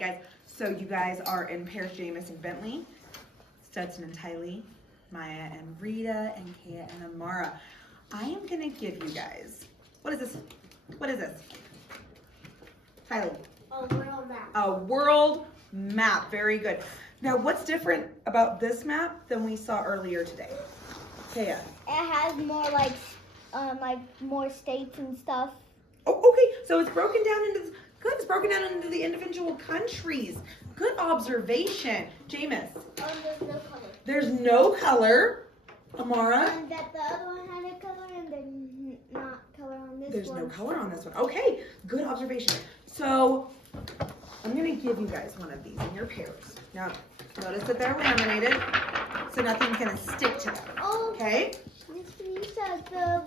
guys. So you guys are in pairs, Jameis and Bentley, Stetson and Tylee, Maya and Rita, and Kaya and Amara. I am gonna give you guys, what is this? What is this? Tylee. A world map. A world map, very good. Now what's different about this map than we saw earlier today? Kaya. It has more like more states and stuff. Oh, okay, so it's broken down into, good, it's broken down into the individual countries. Good observation. Jameis. Oh, there's no color. There's no color. Amara. And that the other one had a color and then not color on this There's one. no color on this one. Okay, good observation. So I'm gonna give you guys one of these in your pairs. Now, notice that they're laminated, so nothing's gonna stick to them. Oh, Okay? you said the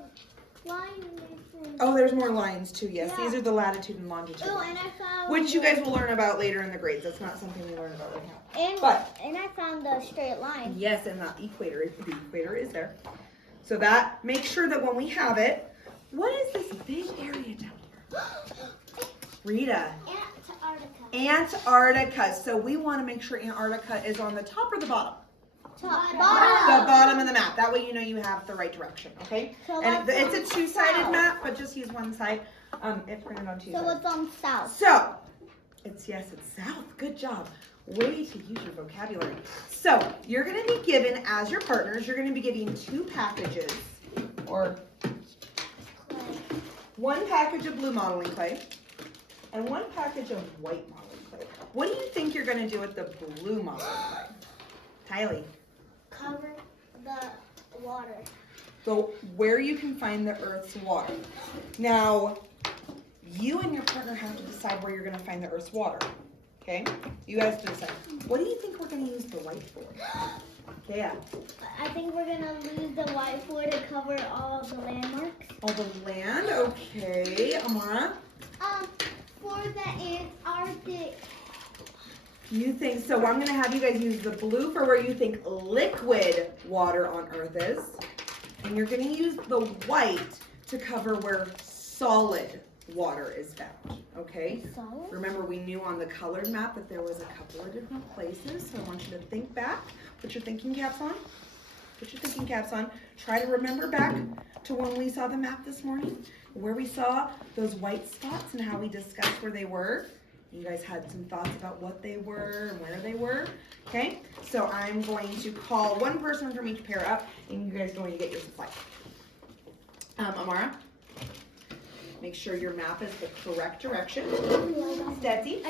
line in this. Oh, there's more lines too. Yes, Yeah. these are the latitude and longitude, Oh, and I found. which you guys will learn about later in the grades. That's not something we learn about right now. And But- and I found the straight line. Yes, and the equator is there. So that, make sure that when we have it, what is this big area down here? Rita. Antarctica. Antarctica. So we want to make sure Antarctica is on the top or the bottom? Top. The bottom of the map. That way you know you have the right direction, okay? So And what's it's a on two-sided south? map, but just use one side. It's printed on two So sides. what's on south? So, it's south. Good job. Way to use your vocabulary. So, you're going to be given, as your partners, you're going to be getting 2 packages, or one package of blue modeling clay, and one package of white modeling clay. What do you think you're going to do with the blue modeling clay? Tylee. Cover the water. So where you can find the Earth's water. Now, you and your partner have to decide where you're going to find the Earth's water. Okay? You guys decide. What do you think we're going to use the white for? Okay, yeah. I think we're gonna use the whiteboard to cover all the landmarks. All the land. Okay, Amara. For the Antarctic. You think so? I'm going to have you guys use the blue for where you think liquid water on Earth is. And you're going to use the white to cover where solid water is found. Okay? Solid? Remember, we knew on the colored map that there was a couple of different places. So I want you to think back. Put your thinking caps on. Put your thinking caps on. Try to remember back to when we saw the map this morning, where we saw those white spots and how we discussed where they were. You guys had some thoughts about what they were and where they were. Okay, so I'm going to call one person from each pair up, and you guys are going to get your supply. Amara, make sure your map is the correct direction. Stetsy.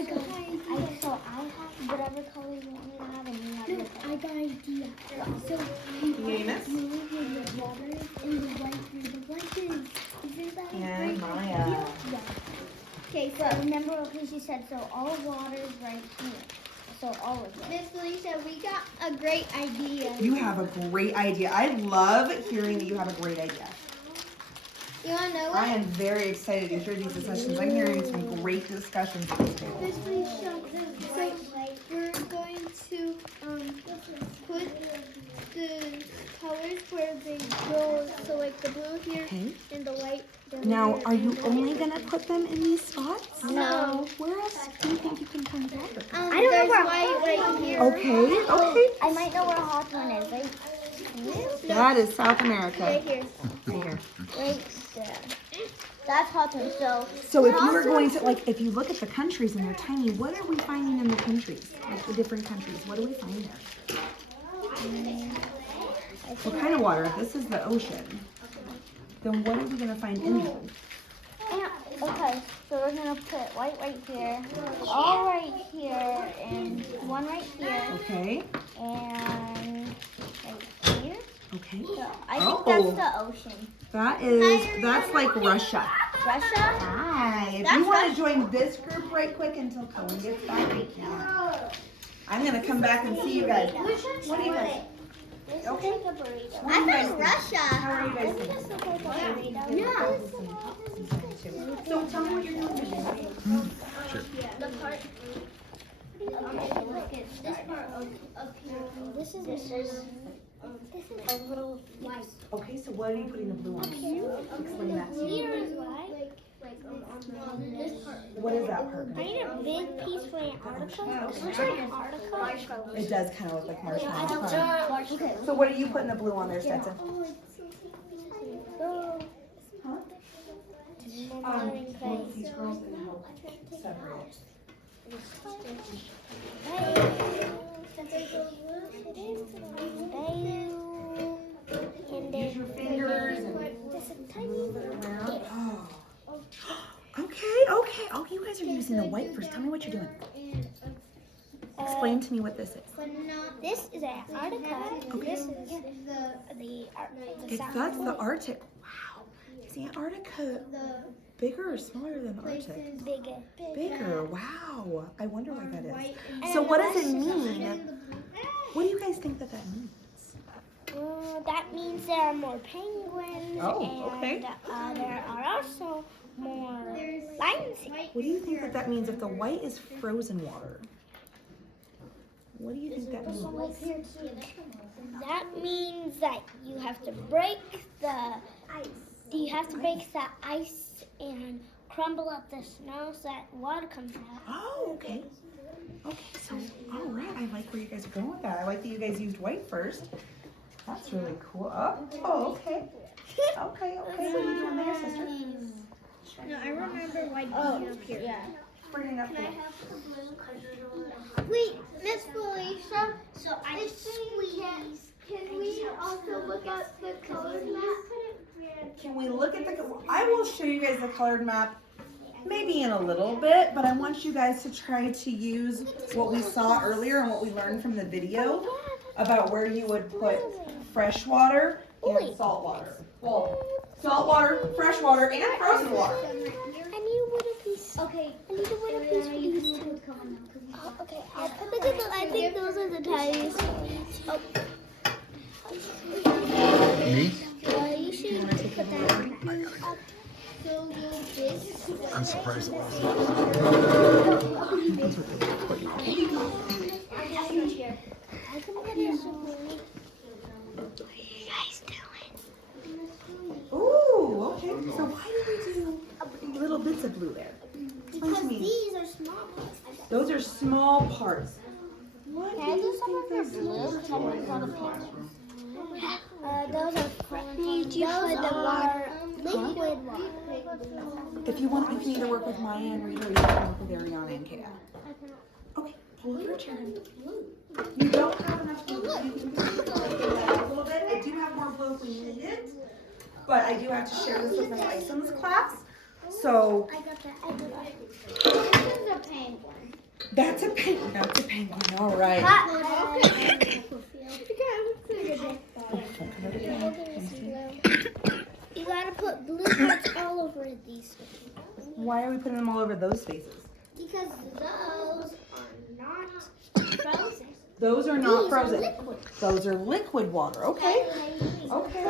So I have whatever color you want me to have, and you have your color. I got an idea. So Jameis. you leave the water in the white where the white is. Isn't that And great? Maya. Yeah. Okay, so remember what she said, so all water is right here. So all of it. Miss Lisa, we got a great idea. You have a great idea. I love hearing that you have a great idea. You want to know I what? am very excited to hear these discussions. I'm hearing some great discussions at this table. Miss Lisa, so we're going to put the colors where they go. So like the blue here Okay. and the white down Now, here. are you only going to put them in these spots? No. Where else do you think you can find water? I don't know where white right here. Okay, okay. I might know where Hawthorne is. Right here? That is South Right America. here. Right here. Right there. That's Hawthorne. So if you were going to, like, if you look at the countries and they're tiny, what are we finding in the countries? Like the different countries, what do we find there? What kind of water? If this is the ocean, then what are we going to find in them? Okay, so we're gonna put white right here, all right here, and one right here, Okay, and right here. okay. So I think that's the ocean. That's like Russia. Russia? Hi. If That's you want to Russia. join this group right quick until Cohen gets back, you can. I'm going to come back and see you guys. What do you guys? This Okay. looks like a burrito. What do you guys I think? think Russia. How are you guys Doesn't doing? this look like a burrito? Yeah. So tell me what you're doing today. The part. Okay, look at this part up here. This is a little white. Okay, so what are you putting the blue on? Explain that to me. Here is white. What is that part? I need a big piece for Antarctica. It looks like Antarctica. It does kind of look like marshmallows. I Huh? don't know. So what are you putting the blue on there, Stetson? Huh? Both these girls can help separate. Use your fingers and move it around. Oh. Okay. Oh, you guys are using the white first. Tell me what you're doing. Explain to me what this is. This is Antarctica. This is the That's the Arctic. Wow. Is the Antarctica bigger or smaller than the Arctic? bigger. Bigger. Wow. I wonder why that is. So what does it mean? What do you guys think that means? That means there are more penguins. Oh, okay. And there are also more lions. What do you think that means if the white is frozen water? What do you think that means? That means that you have to break the ice. You have to break the ice and crumble up the snow so that water comes out. Oh, okay. Okay, so, all right. I like where you guys are going with that. I like that you guys used white first. That's really cool. Oh, okay. Okay. What are you doing there, sister? No, I remember why being up here. Yeah. Bringing up the Wait, Miss Felicia. So I can we also look at the colored map? Can we look at the? I will show you guys the colored map, maybe in a little bit, but I want you guys to try to use what we saw earlier and what we learned from the video about where you would put fresh water and salt water. Well, salt water, fresh water, and frozen water. I need a wooden piece. Okay. I need a wooden piece for these two. Oh, okay. Look at I think those are the tires. Oh. Me? You should put that in. So this. I'm surprised it wasn't. I can put it somewhere. What are you guys doing? Ooh, okay. So why did we do little bits of blue there? Explain to me. These are small. Those are small parts. What Can I do some of your blue? Can we go to pink? Those are the water, liquid water. If you want, you can either work with Maya and Rita, or you can work with Ariana and Kaya. Okay, pull over a chair. You don't have enough blue. You can put it a little bit. I do have more blue if we need it, but I do have to share this with Miss Isom's class. So I got that. This is a penguin. that's a penguin. That's a penguin. All right. You gotta put blue parts all over these. Why are we putting them all over those spaces? Because those are not frozen. Those are not These are frozen. liquid. Those are liquid water. Okay. Okay.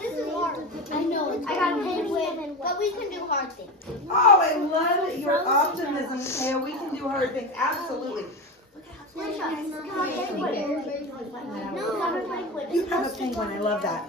This is hard. I know. I got a penguin, but we can do hard things. Oh, I love your optimism, Kaya. We can do hard things. Absolutely. No, You have a penguin. I love that.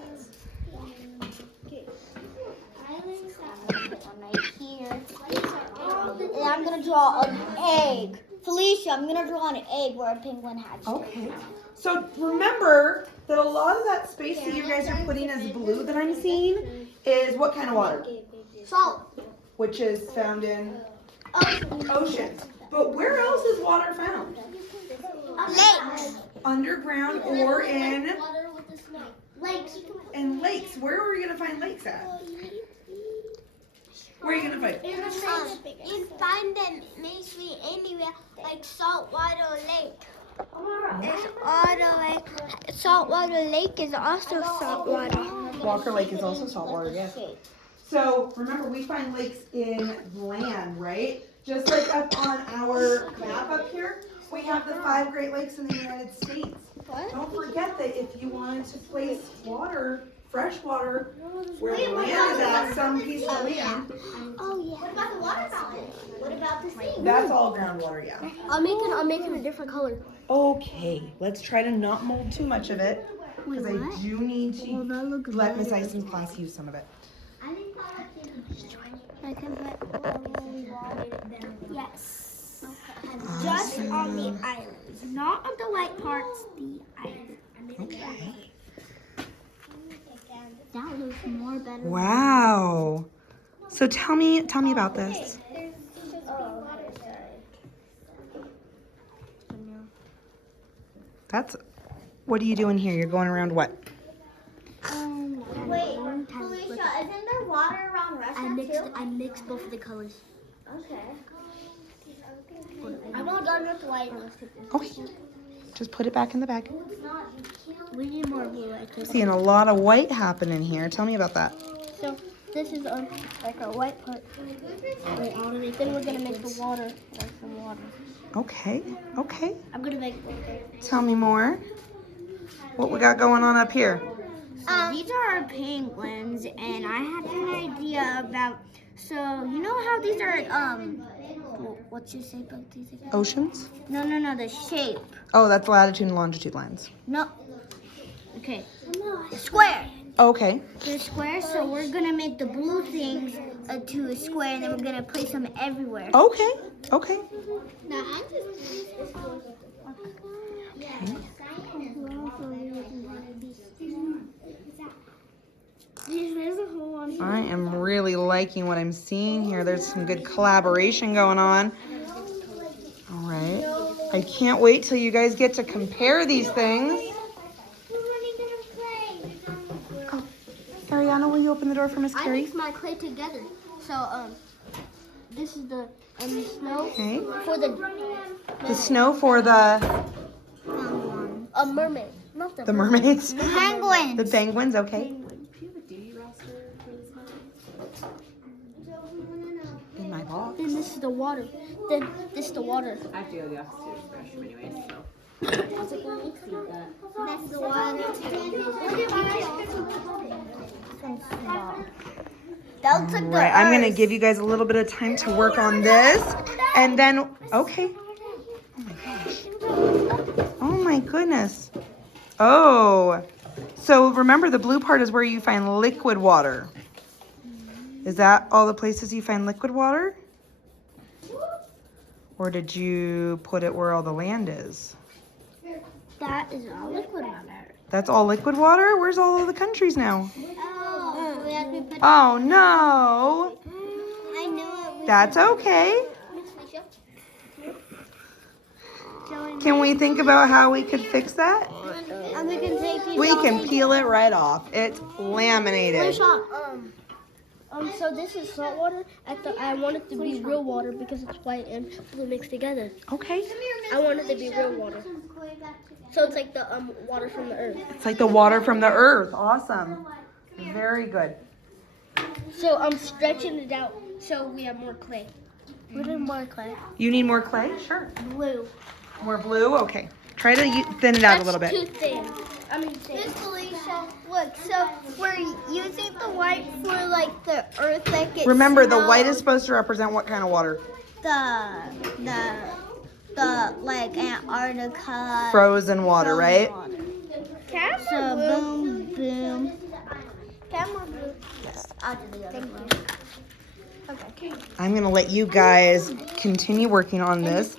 And I'm gonna draw an egg. Felicia, I'm gonna draw an egg where a penguin hatched. Okay. So remember that a lot of that space that you guys are putting as blue that I'm seeing is what kind of water? Salt. Which is found in oceans. But where else is water found? Lakes. Underground or in Lakes. lakes. Where are we gonna find lakes at? Where are you gonna find? You find them mostly anywhere, like saltwater lake. It's saltwater lake is also saltwater. Walker Lake is also saltwater, yes. So remember, we find lakes in land, right? Just like up on our map up here, we have the 5 Great Lakes in the United States. Don't forget that if you wanted to place water, fresh water, where the land is at, some piece of land, Oh yeah. What about the water fountain? What about the sea? that's all groundwater, yeah. I'm making a different color. Okay, let's try to not mold too much of it, because I do need to let Miss Ison's class use some of it. I think I can put water. Yes. Just on the islands, not on the white parts. The island. Okay. That looks more better. Wow. So tell me about this. That's, what are you doing here? You're going around what? Wait, Felicia, isn't there water around restaurants too? I mixed both of the colors. Okay. I'm not done with white. Okay. Just put it back in the bag. We need more blue. I think. Seeing a lot of white happening here. Tell me about that. So this is like a white part. Then we're gonna make the water like some water. Okay. Okay. I'm gonna make. Tell me more. What we got going on up here? These are our penguins, and I had an idea about. So you know how these are what's your shape of these again? Oceans? No, the shape. Oh, that's latitude and longitude lines. No. Okay. Square. Okay. They're square, so we're gonna make the blue things to a square, and then we're gonna place them everywhere. Okay. Okay. Now I'm just. I am really liking what I'm seeing here. There's some good collaboration going on. All right. I can't wait till you guys get to compare these things. Oh, Ariana, will you open the door for Miss I Carrie? mix my clay together. So this is the snow Okay. for The snow for the a mermaid, not the mermaids. penguin. The penguins, okay. In my box. Then this is the water. Then this is the water. I have to go to the office to do this for anyway, so. That's the water. That looks like the Right, I'm gonna Earth. give you guys a little bit of time to work on this, and then, okay. Oh my gosh. Oh my goodness. Oh, so remember the blue part is where you find liquid water. Is that all the places you find liquid water? Or did you put it where all the land is? That is all liquid water. That's all liquid water? Where's all of the countries now? Oh, we have to put. Oh no. I knew it. That's okay. Can we think about how we could fix that? And we can take these. We can peel it right off. It's laminated. So this is salt water. I want it to be real water because it's white and blue mixed together. Okay. I want it to be real water. So it's like the water from the earth. It's like the water from the earth. Awesome. Very good. So I'm stretching it out so we have more clay. We need more clay. You need more clay? Sure. Blue. More blue? Okay. Try to thin it out a little That's bit. too thin. I mean, Miss Felicia, look, so we're using the white for like the earth that gets Remember, the snowed. white is supposed to represent what kind of water? the like Antarctica. Frozen water, right? So boom, boom. Camera blue. Yes. I'll do the other one. Okay. I'm going to let you guys continue working on this.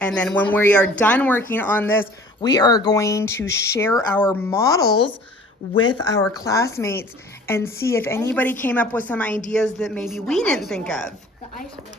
And then when we are done working on this, we are going to share our models with our classmates and see if anybody came up with some ideas that maybe we didn't think of. the ice water.